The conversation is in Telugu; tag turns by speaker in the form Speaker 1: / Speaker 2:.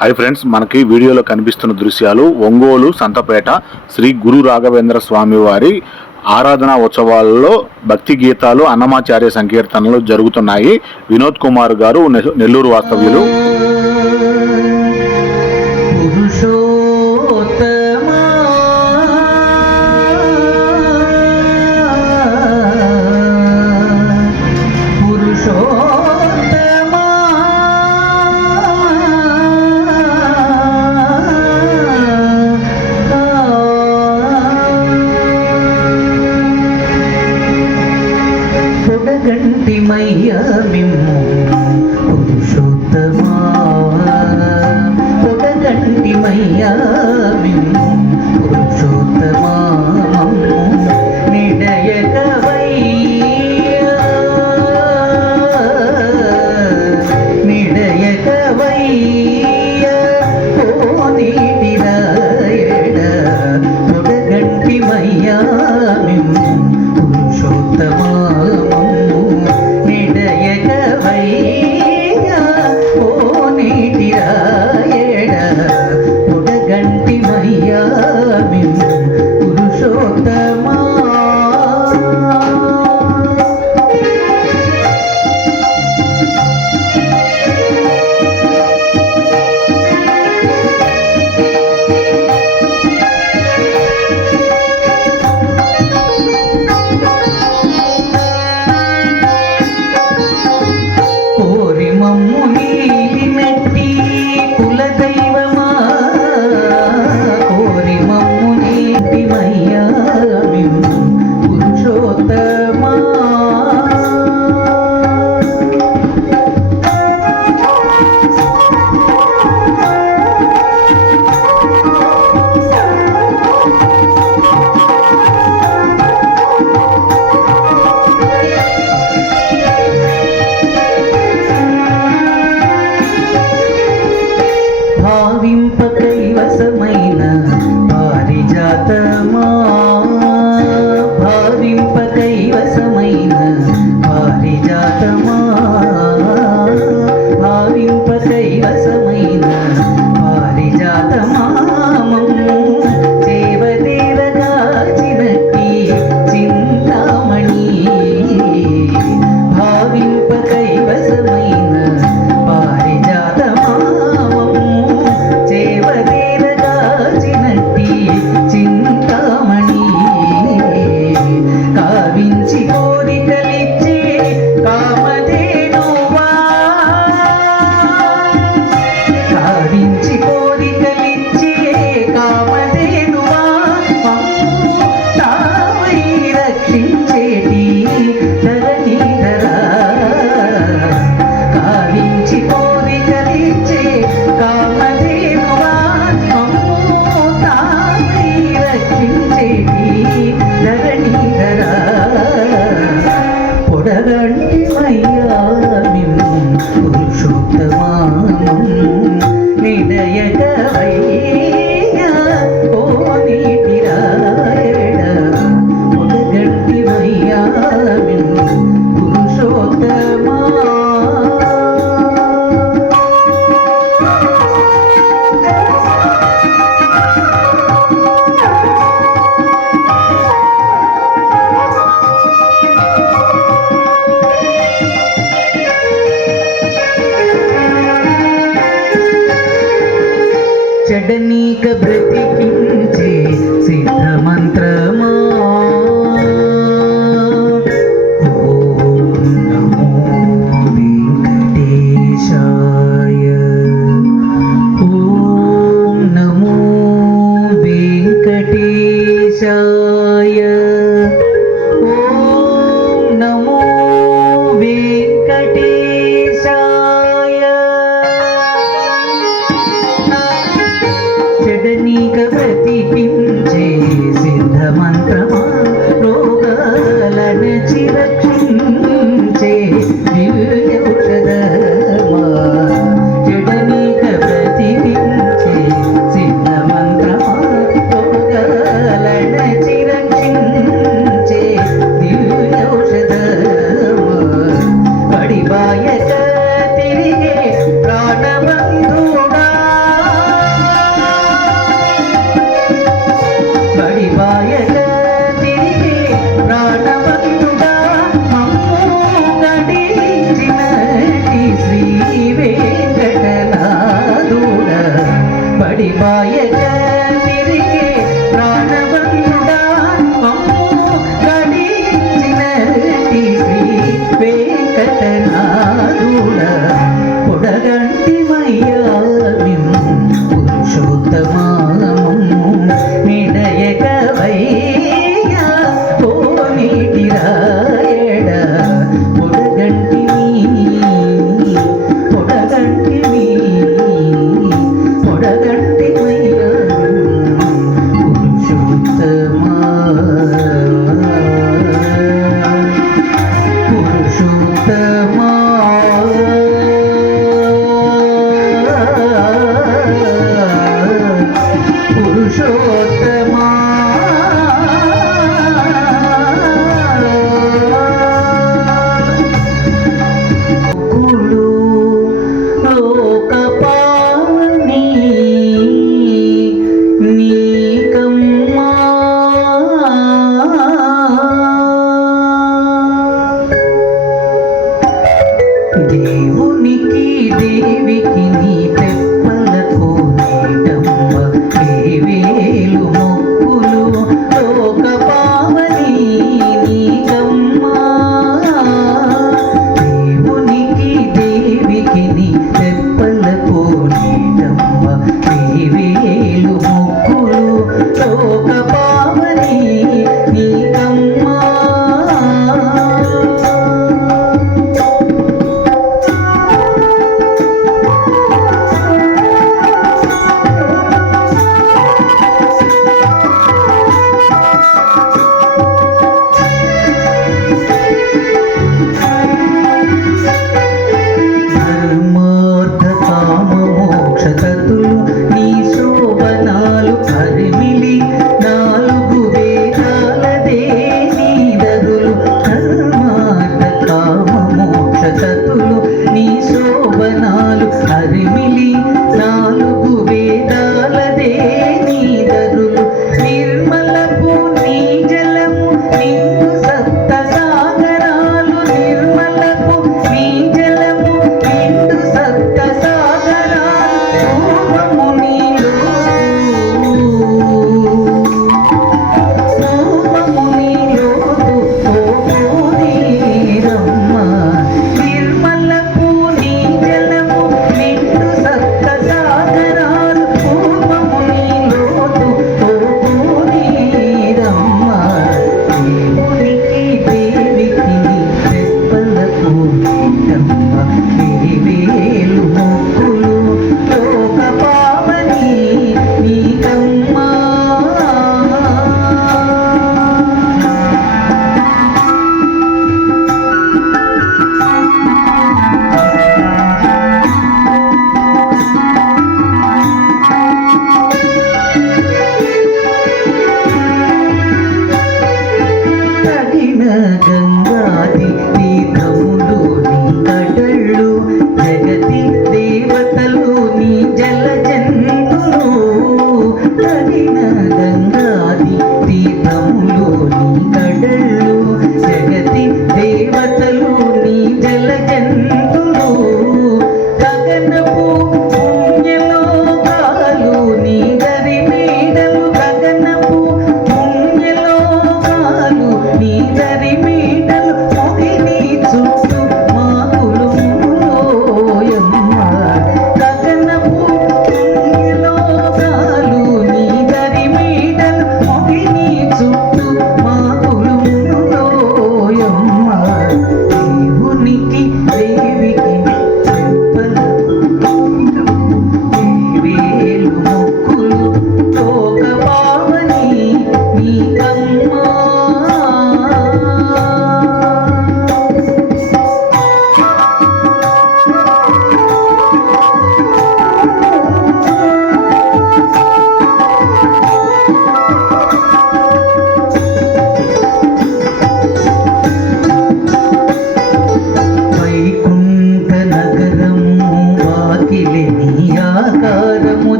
Speaker 1: హాయ్ ఫ్రెండ్స్ మనకి వీడియోలో కనిపిస్తున్న దృశ్యాలు ఒంగోలు సంతపేట శ్రీ గురు రాఘవేంద్ర స్వామి వారి ఆరాధన ఉత్సవాల్లో భక్తి గీతాలు అన్నమాచార్య సంకీర్తనలు జరుగుతున్నాయి. వినోద్ కుమార్ గారు నెల్లూరు వాస్తవ్యులు.
Speaker 2: yeah. కరుణింప కైవసమైన పారిజాతం